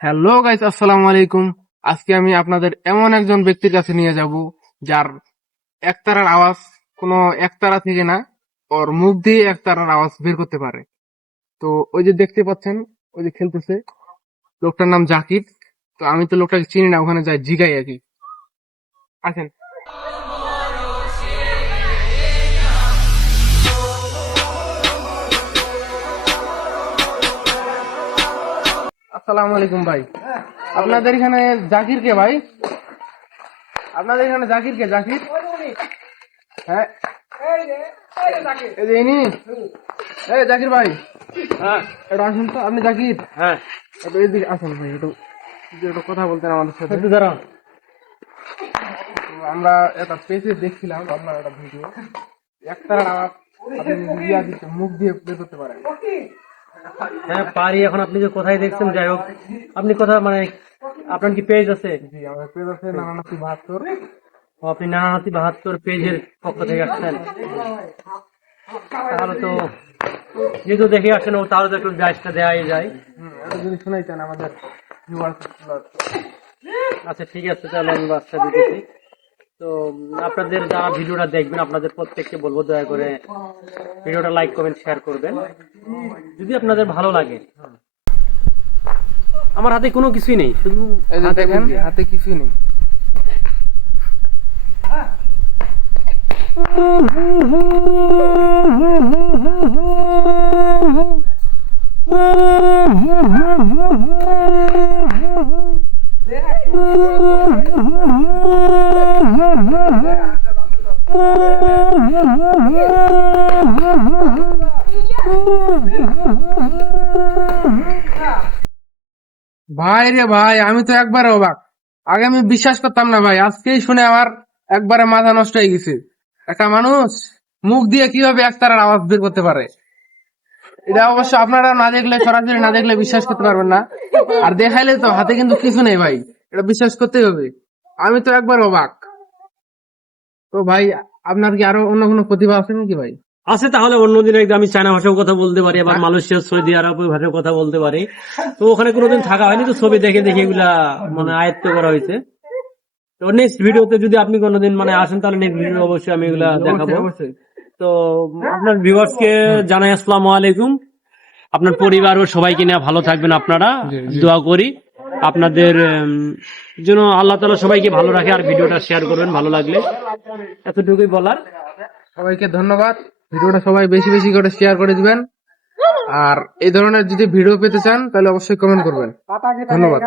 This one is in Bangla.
হ্যালো গাইস, আসসালামু আলাইকুম। আজকে আমি আপনাদের এমন একজন ব্যক্তির কাছে নিয়ে যাব, যার একতারার আওয়াজ কোনো একতারা থেকে না, ওর মুখ দিয়ে একতারার আওয়াজ বের করতে পারে। তো ওই যে দেখতে পাচ্ছেন, ওই যে খেলতেছে, লোকটার নাম জাকির। তো আমি তো লোকটাকে চিনি না, ওখানে যাই জিগাই আর কি। আছেন আসসালামু আলাইকুম ভাই। আপনাদের এখানে জাকির কে ভাই? আপনাদের এখানে জাকির কে? জাকির? হ্যাঁ। এই যে ইনি। এই জাকির ভাই। হ্যাঁ। একটু আসুন তো আপনি জাকির? হ্যাঁ। একটু এদিকে আসুন ভাই একটু একটু কথা বলতেন আমাদের সাথে। একটু দাঁড়াও তো আমরা একটা পেজে দেখছিলাম আপনার একটা ভিডিও একটা আপনি মুখ দিয়ে বের করতে পারেন। হ্যাঁ পারি। এখন আপনি যে কোথায় দেখছেন যাই হোক। আপনি কোথায় মানে আপনার কি পেজ আছে? জি আমাদের পেজ আছে নানানাতি বাহাত্তর। ও, আপনি নানাহাতি বাহাত্তর পেজের পক্ষ থেকে আসছেন। তাহলে তো যেহেতু দেখে আসেন ও তাহলে তো একটু জায়গা দেওয়াই যায়। যদি শোনাইতেন আমাদের আচ্ছা ঠিক আছে তাহলে আমি বাচ্চা দিতেছি তো আপনাদের যারা ভিডিওটা দেখবেন আপনাদের প্রত্যেককে বলব দয়া করে ভিডিওটা লাইক কমেন্ট শেয়ার করবেন। যদি আপনাদের ভালো লাগে। আমার হাতে কোনো কিছুই নেই শুধু এই যে দেখেন হাতে কিছুই নেই। ভাই রে ভাই, আমি তো একবার অবাক। আগে আমি বিশ্বাস করতাম না ভাই, আজকেই শুনে আমার একবারে মাথা নষ্ট হয়ে গেছে। একটা মানুষ মুখ দিয়ে কীভাবে এক একতারার আওয়াজ বের করতে পারে? এটা অবশ্য আপনারা না দেখলে, সরাসরি না দেখলে বিশ্বাস করতে পারবেন না। আর দেখাইলে তো হাতে কিন্তু কিছু নেই ভাই, এটা বিশ্বাস করতেই হবে। আমি তো একবার অবাক। তো ভাই আপনার কি আরও অন্য কোনো প্রতিভা আছে নাকি ভাই? আছে তাহলে অন্যদিন একদম আমি চায়না ভাষাও কথা বলতে পারি আবার মালয়েশিয়া সৌদি আরব ভাষাও কথা বলতে পারি। তো ওখানে কোনোদিন থাকা হয়নি তো ছবি দেখে দেখে এগুলা মানে আয়ত্ত করা হয়েছে। তো নেক্সট ভিডিওতে যদি আপনি কোনোদিন মানে আসেন তাহলে নেক্সট ভিডিও অবশ্যই আমি এগুলা দেখাবো। তো আপনার ভিউয়ার্স কে জানাই আসসালামু আলাইকুম। আপনার পরিবার ও সবাইকে নিয়ে ভালো থাকবেন আপনারা। দোয়া করি। আপনাদের জন্য আল্লাহ তালা সবাইকে ভালো রাখে আর ভিডিওটা শেয়ার করবেন, ভালো লাগলে। এতটুকুই বলার। সবাইকে ধন্যবাদ। ভিডিওটা সবাই বেশি বেশি করে শেয়ার করে দিবেন। আর এই ধরনের যদি ভিডিও পেতে চান, তাহলে অবশ্যই কমেন্ট করবেন। ধন্যবাদ।